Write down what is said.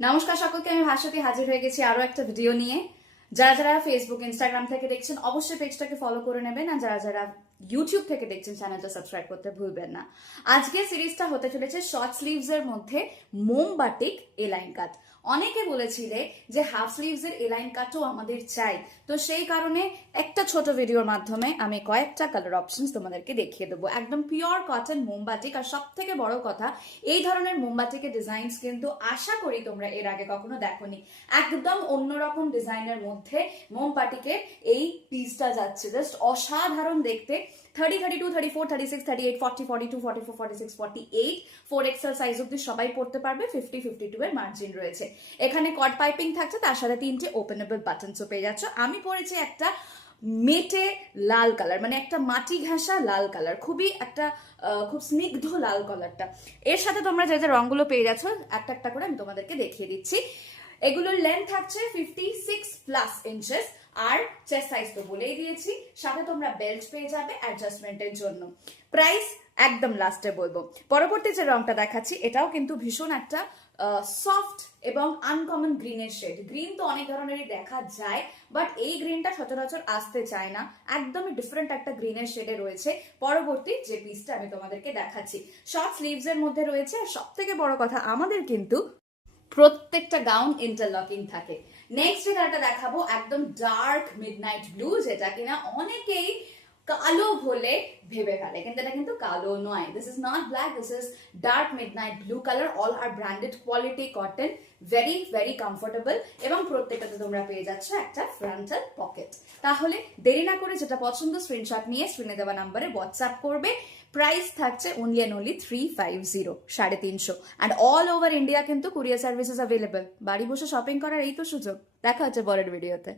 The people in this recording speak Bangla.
নমস্কার সকলকে, আমি ভাস্বতী হাজির হয়ে গেছি আরো একটা ভিডিও নিয়ে। যারা যারা ফেসবুক ইনস্টাগ্রাম থেকে দেখছেন অবশ্যই পেজটাকে ফলো করে নেবেন, আর যারা যারা ইউটিউব থেকে দেখছেন চ্যানেলটা সাবস্ক্রাইব করতে ভুলবেন না। আজকে সিরিজটা হতে চলেছে শর্ট স্লিভস এর মধ্যে মোমবাটিক এলাইন কাট। অনেকে বলেছিলে যে হাফ স্লিভস এর এলাইন কাটও আমাদের চাই, তো সেই কারণে একটা ছোট ভিডিওর মাধ্যমে আমি কয়েকটা কালার অপশনস তোমাদেরকে দেখিয়ে দেবো। একদম পিওর কটন মোমবাটিক, আর সব থেকে বড় কথা এই ধরনের মোমবাটিকের ডিজাইনস কিন্তু আশা করি তোমরা এর আগে কখনো দেখোনি। একদম অন্যরকম ডিজাইনের মধ্যে মোমবাটিকের এই পিসটা যাচ্ছে, জাস্ট অসাধারণ দেখতে। 30, 32, 34, 36, 38, 40, 42, 44, 46, 48 4XL সাইজ অব্দি সবাই পড়তে পারবে। 50, 52 এর মার্জিন রয়েছে। এখানে কট পাইপিং থাকছে, তার সাথে 3টে ওপেনেবল বাটনসও পেয়ে যাচ্ছ। আমি পরেছি একটা মেটে লাল কালার, মানে একটা মাটি ঘাসা লাল কালার, খুবই একটা খুব স্নিগ্ধ লাল কালারটা। এর সাথে তোমরা যে যে রঙগুলো পেয়ে যাচ্ছ একটা একটা করে আমি তোমাদেরকে দেখিয়ে দিচ্ছি। এগুলোর লেন্থ থাকছে 56+ ইঞ্চেস, আর চেস্ট সাইজ তো বলেই দিয়েছি। সাথে তোমরা বেল্ট পেয়ে যাবে অ্যাডজাস্টমেন্টের জন্য। প্রাইস একদম লাস্টে বলবো। পরবর্তী যে রংটা দেখাচ্ছি এটাও কিন্তু ভীষণ একটা সফট এবং আনকমন গ্রিনের শেড। গ্রিন তো অনেক ধরনেরই দেখা যায়, বাট এই গ্রিনটা সচরাচর আসতে চায় না, একদমই ডিফারেন্ট একটা গ্রিনের শেডে রয়েছে পরবর্তী যে পিসটা আমি তোমাদেরকে দেখাচ্ছি। শর্ট স্লিভস এর মধ্যে রয়েছে, আর সব থেকে বড় কথা আমাদের কিন্তু প্রত্যেকটা গাউন ইন্টারলকিং থাকে। নেক্সট যে কালারটা দেখাবো একদম ডার্ক মিডনাইট ব্লু, যেটা কিনা অনেকেই কালো বলে ভেবে ফেলে, কিন্তু এটা কিন্তু কালো নয়। This is not black, this is dark midnight blue colour. All are branded quality cotton, very very comfortable, এবং প্রত্যেকটাতে তোমরা পেয়ে যাচ্ছ একটা ফ্রন্টাল পকেট। তাহলে দেরি না করে যেটা পছন্দ স্ক্রিনশট নিয়ে স্ক্রিনে দেওয়া নাম্বারে হোয়াটসঅ্যাপ করবে। প্রাইস থাকছে only and only 350, 350, and all over India কিন্তু কুরিয়ার সার্ভিসেস অ্যাভেলেবল। বাড়ি বসে শপিং করার এই তো সুযোগ। দেখা হচ্ছে পরের ভিডিওতে।